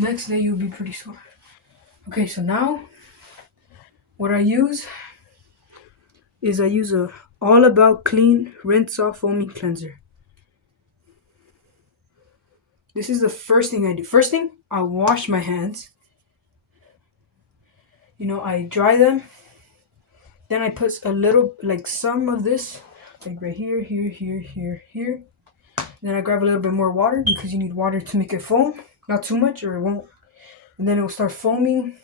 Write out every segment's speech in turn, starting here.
next day you'll be pretty sore. Okay, so now what I use is I use a All About Clean Rinse Off Foaming Cleanser. This is the first thing I do. First thing, I wash my hands. I dry them. Then I put a little, like some of this, like right here, here, here, here, here. Then I grab a little bit more water because you need water to make it foam. Not too much or it won't. And then it will start foaming.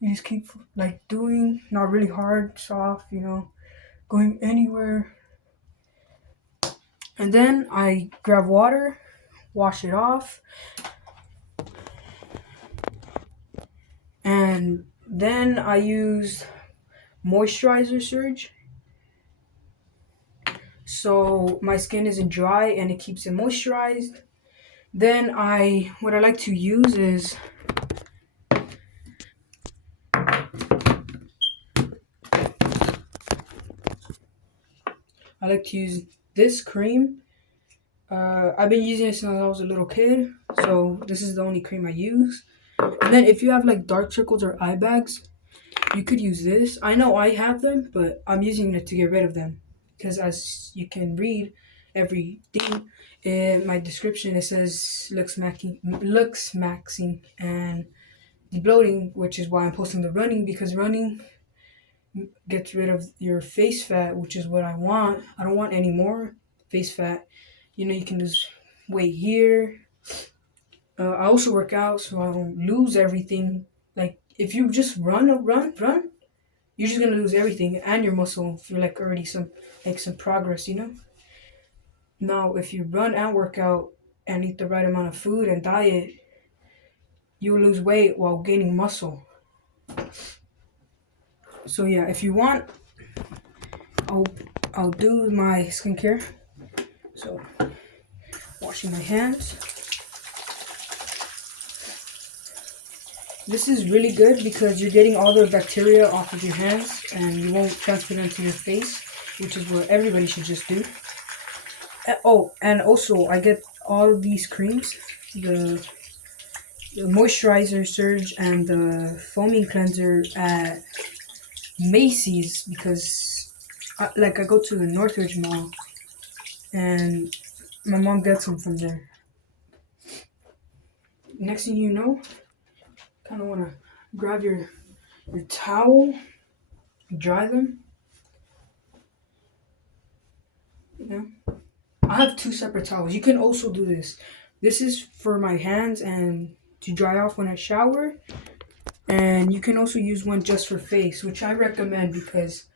You just keep like doing, not really hard, soft, going anywhere. And then I grab water, wash it off. And then I use moisturizer surge. So my skin isn't dry and it keeps it moisturized. Then what I like to use is this cream. I've been using it since I was a little kid, so this is the only cream I use. And then if you have like dark circles or eye bags, you could use this. I know I have them, but I'm using it to get rid of them. Because as you can read everything in my description, it says LooksMaxxing and debloating, which is why I'm posting the running, because running gets rid of your face fat, which is what I want. I don't want any more face fat. You can lose weight here. I also work out so I don't lose everything. Like if you just run, you're just gonna lose everything and your muscle if you're like already some progress. Now if you run and work out and eat the right amount of food and diet, you will lose weight while gaining muscle. So yeah, if you want, I'll do my skincare. So washing my hands. This is really good because you're getting all the bacteria off of your hands and you won't transfer them to your face, which is what everybody should just do. And also I get all of these creams, the moisturizer surge and the foaming cleanser at Macy's because I go to the Northridge Mall and my mom gets them from there. Next thing you know, kind of want to grab your towel, dry them. I have 2 separate towels. You can also do this. This is for my hands and to dry off when I shower. And you can also use one just for face, which I recommend because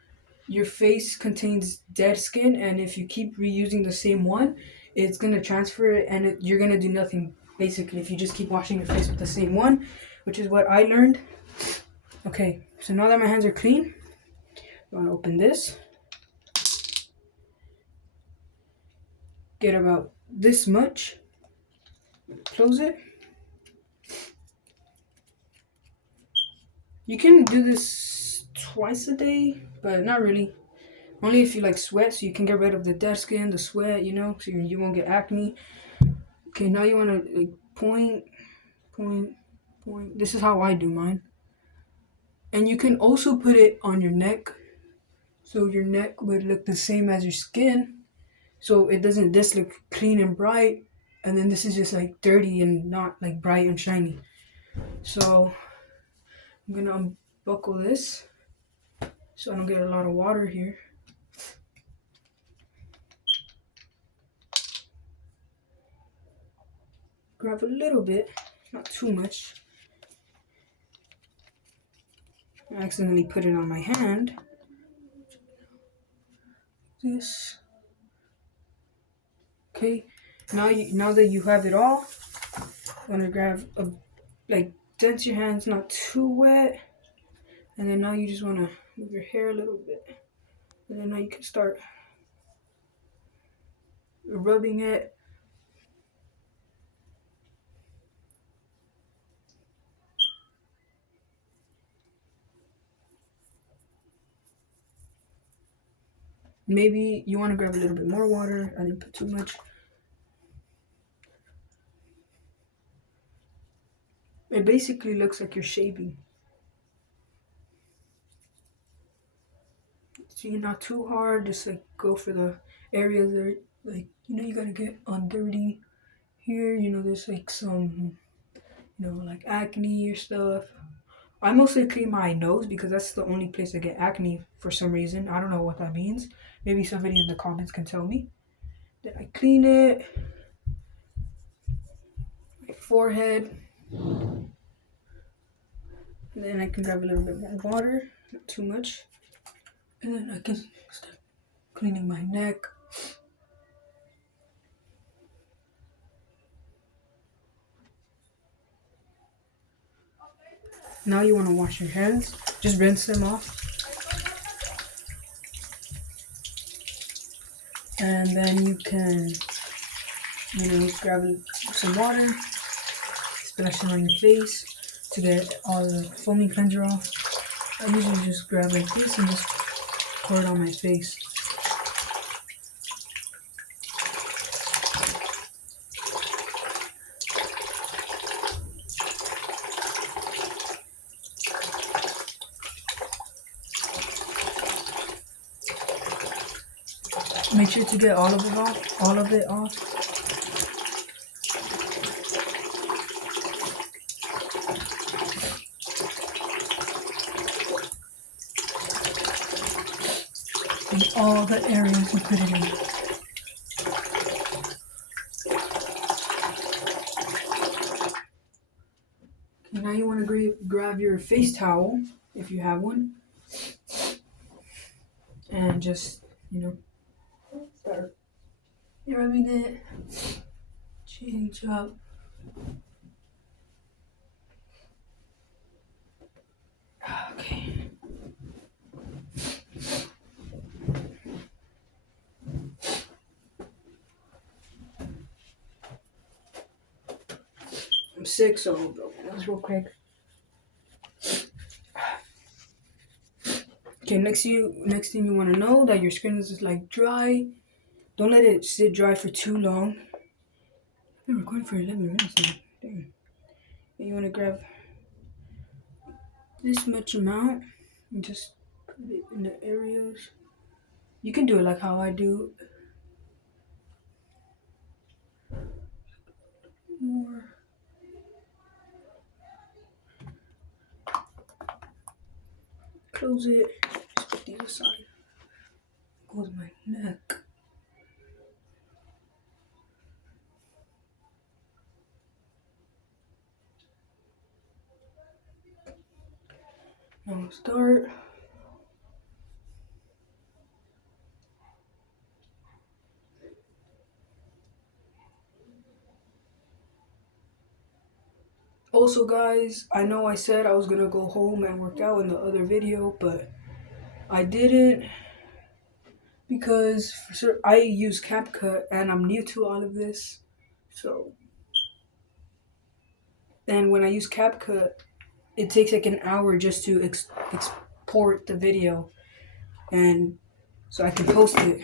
your face contains dead skin. And if you keep reusing the same one, it's going to transfer it and you're going to do nothing, basically, if you just keep washing your face with the same one, which is what I learned. Okay, so now that my hands are clean, I'm going to open this. Get about this much. Close it. You can do this twice a day, but not really. Only if you like sweat, so you can get rid of the dead skin, the sweat, so you won't get acne. Okay, now you want to point. This is how I do mine. And you can also put it on your neck, so your neck would look the same as your skin. So it doesn't this look clean and bright, and then this is just like dirty and not like bright and shiny. So I'm gonna unbuckle this so I don't get a lot of water here. Grab a little bit, not too much. I accidentally put it on my hand. This. Okay, now that you have it all, I'm gonna grab dense your hands, not too wet, and then now you just wanna move your hair a little bit, and then now you can start rubbing it. Maybe you want to grab a little bit more water. I didn't put too much. It basically looks like you're shaving. So you're not too hard, just like go for the areas that, like, you gotta get on dirty here. There's like some, like acne or stuff. I mostly clean my nose because that's the only place I get acne for some reason. I don't know what that means. Maybe somebody in the comments can tell me. Then I clean it, my forehead, and then I can grab a little bit more water, not too much, and then I can start cleaning my neck. Now you want to wash your hands. Just rinse them off. And then you can, grab some water, splash it on your face to get all the foaming cleanser off. I usually just grab like this and just pour it on my face. Make sure to get all of it off. In all the areas you put it in. Okay, now you want to grab your face towel, if you have one, and just, start rubbing it, change up. Okay. I'm sick, so I'll go this real quick. Okay, next thing you want to know that your skin is just like dry. Don't let it sit dry for too long. I've been recording for 11 minutes now. Dang. And you want to grab this much amount and just put it in the areas. You can do it like how I do. More. Close it. Just put these aside. Goes my neck. Now we'll start. Also, guys, I know I said I was gonna go home and work out in the other video, but I didn't because I use CapCut and I'm new to all of this. So, and when I use CapCut, it takes like an hour just to export the video, and so I can post it.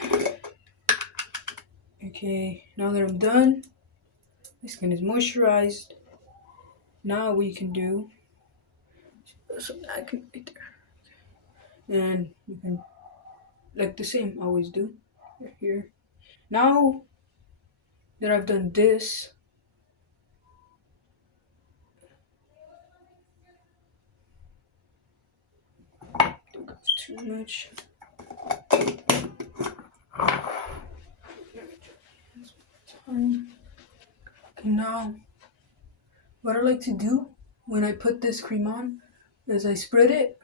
Okay, now that I'm done, my skin is moisturized. Now what you can do, so I can right there, and you can like the same I always do right here. Now that I've done this, don't go too much. Okay, now what I like to do when I put this cream on is I spread it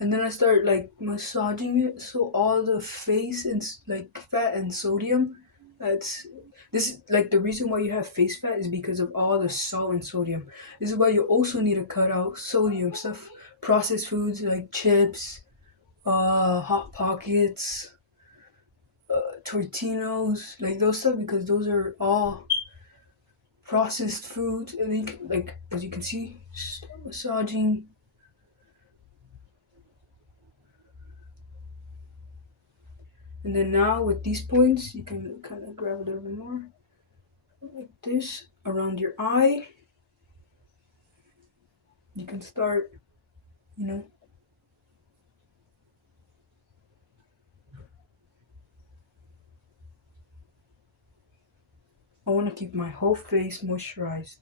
and then I start like massaging it so all the face and like fat and sodium that's this like the reason why you have face fat is because of all the salt and sodium. This is why you also need to cut out sodium stuff, processed foods like chips, hot pockets, tortinos, like those stuff, because those are all processed foods. And then like as you can see, start massaging. And then now with these points, you can kind of grab a little bit more like this around your eye. you can start, you know. I want to keep my whole face moisturized.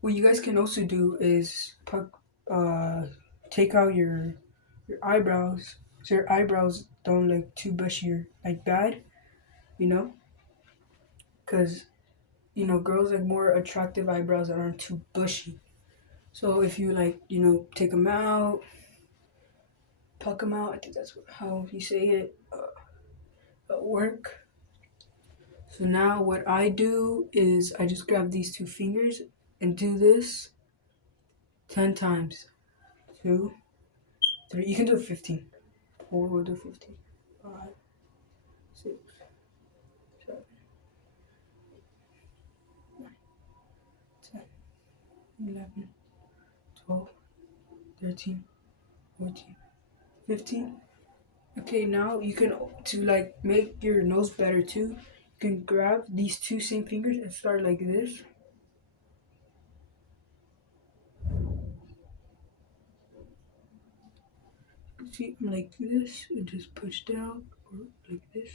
What you guys can also do is take out your eyebrows, so your eyebrows don't look too bushy or like bad, you know, because girls like more attractive eyebrows that aren't too bushy. So if you like, take them out, pluck them out. I think that's how you say it at work. So now what I do is I just grab these two fingers and do this 10 times. 2, 3. You can do it 15. 4, we'll do 15. 5, 6, 7, 9, 10, 11, 12, 13, 14, 15. Okay, now you can, to like make your nose better too, you can grab these two same fingers and start like this. See, like this, and just push down, or like this.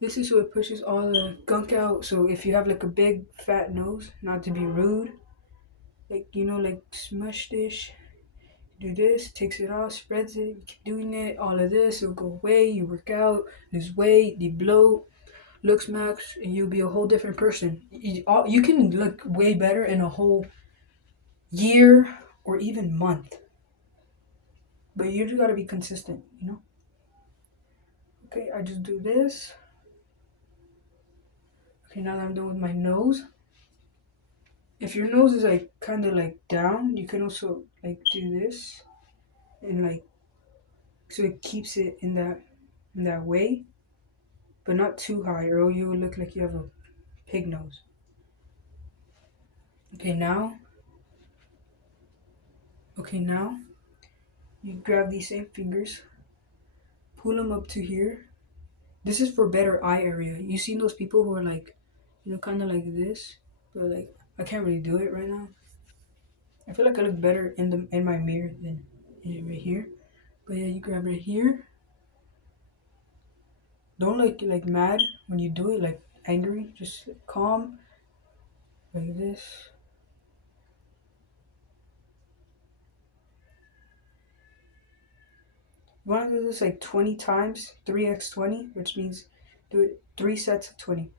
This is what pushes all the gunk out. So if you have like a big fat nose, not to be rude, like like smush this, do this, takes it off, spreads it, you keep doing it, all of this, it'll go away, you work out, lose weight, de-bloat, LooksMaxx, and you'll be a whole different person. You can look way better in a whole year or even month. But you just gotta be consistent. Okay, I just do this. Okay, now that I'm done with my nose. If your nose is like kind of like down, you can also like do this and like so it keeps it in that way, but not too high, or you will look like you have a pig nose. Okay, now you grab these same fingers, pull them up to here. This is for better eye area. You see those people who are like, kind of like this, but like I can't really do it right now. I feel like I look better in my mirror than right here. But yeah, you grab right here. Don't like mad when you do it, like angry. Just calm, like this. You want to do this like 20 times, 3x20, which means do it 3 sets of 20.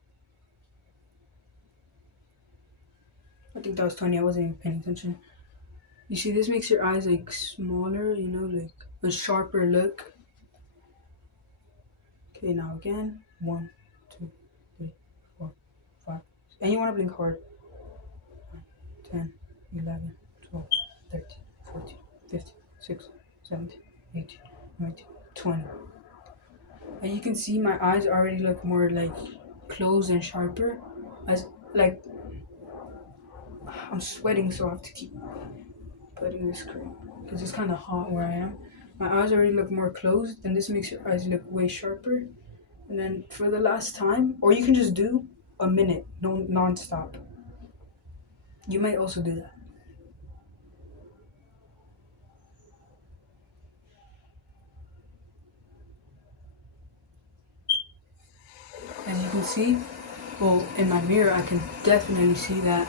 I think that was 20. I wasn't even paying attention. You see, this makes your eyes like smaller, like a sharper look. Okay, now again. 1, 2, 3, 4, 5. And you want to blink hard. 10, 11, 12, 13, 14, 15, 16, 17, 18, 19, 20. And you can see my eyes already look more like closed and sharper. As like I'm sweating, so I have to keep putting this cream because it's kind of hot where I am. My eyes already look more closed, and this makes your eyes look way sharper. And then for the last time, or you can just do a minute, no non-stop. You might also do that. As you can see, well, in my mirror, I can definitely see that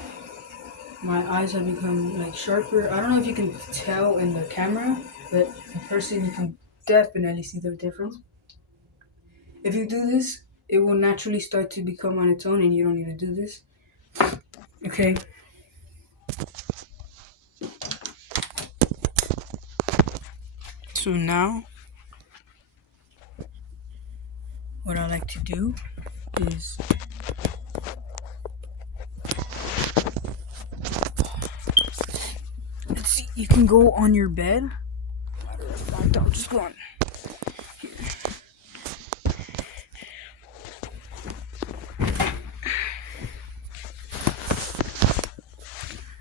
my eyes have become like sharper. I don't know if you can tell in the camera, but in person, you can definitely see the difference. If you do this, it will naturally start to become on its own, and you don't need to do this. Okay. So now, what I like to do is let's see. You can go on your bed. Matter of fact, I'll just go on.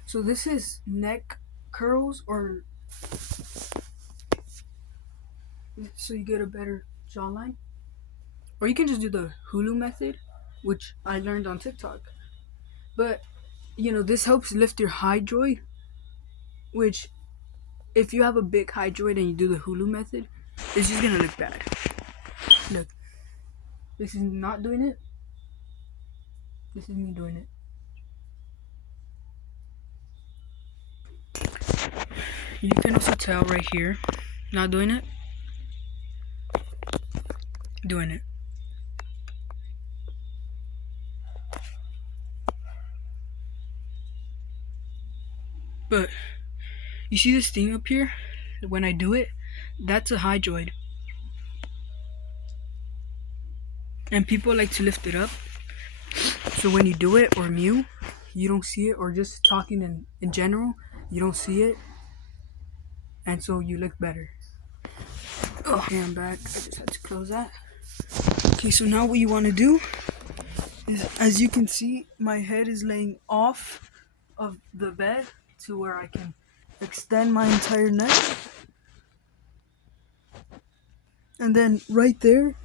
So this is neck curls, or so you get a better jawline. Or you can just do the Hulu method, which I learned on TikTok. But, this helps lift your hydroid, which, if you have a big hydroid and you do the Hulu method, it's just gonna look bad. Look, this is not doing it. This is me doing it. You can also tell right here, not doing it, doing it. But you see this thing up here? When I do it, that's a hydroid. And people like to lift it up. So when you do it or mute, you don't see it, or just talking in general, you don't see it. And so you look better. Okay, I'm back. I just had to close that. Okay, so now what you want to do is, as you can see, my head is laying off of the bed to where I can extend my entire neck. And then right there,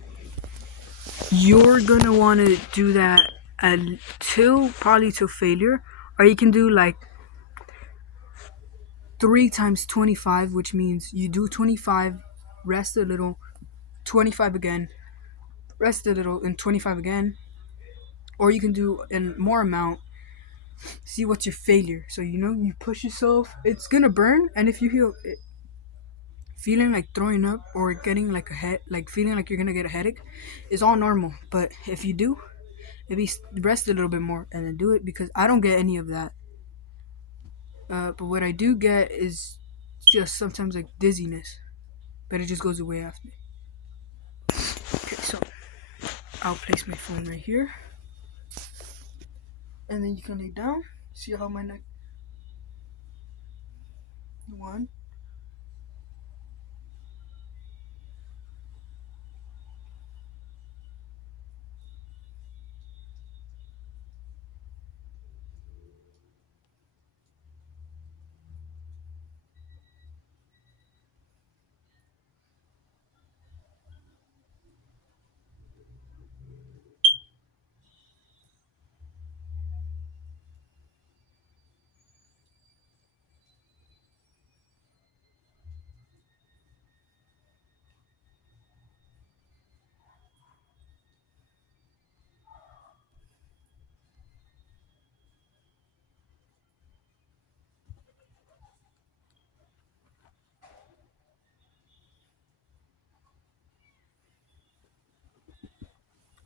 you're gonna want to do that probably till failure. Or you can do like 3 times 25, which means you do 25, rest a little, 25 again, rest a little, and 25 again. Or you can do a more amount. See what's your failure. So you push yourself. It's gonna burn, and if you feel feeling like throwing up or getting like feeling like you're gonna get a headache, is all normal. But if you do, maybe rest a little bit more and then do it, because I don't get any of that. But what I do get is just sometimes like dizziness, but it just goes away after. Okay, so I'll place my phone right here, and then you can lay down. See how my neck. 1.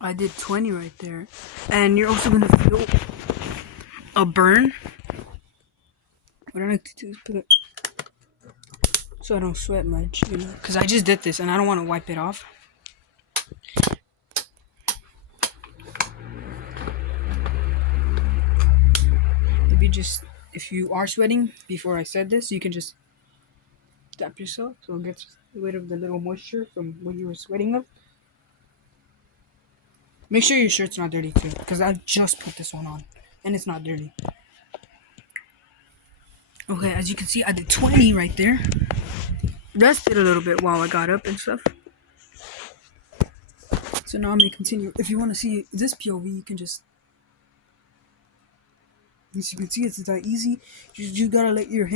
I did 20 right there. And you're also going to feel a burn. What I like to do is put it so I don't sweat much, because I just did this and I don't want to wipe it off. If you are sweating before I said this, you can just tap yourself so it gets rid of the little moisture from what you were sweating of. Make sure your shirt's not dirty too, because I just put this one on and it's not dirty. Okay, as you can see, I did 20 right there. Rested a little bit while I got up and stuff. So now I'm gonna continue. If you want to see this POV, you can just, as you can see, it's that easy. You gotta let your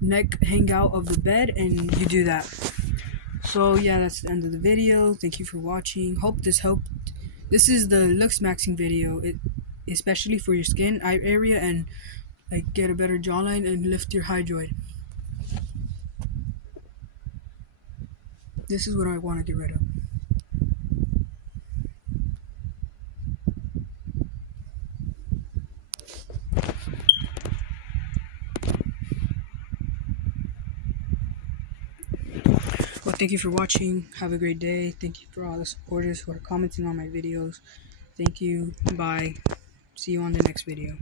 neck hang out of the bed, and you do that. So yeah, that's the end of the video. Thank you for watching. Hope this helped. This is the LooksMaxxing video, especially for your skin area and like get a better jawline and lift your hydroid. This is what I want to get rid of. Well, thank you for watching. Have a great day. Thank you for all the supporters who are commenting on my videos. Thank you. Bye. See you on the next video.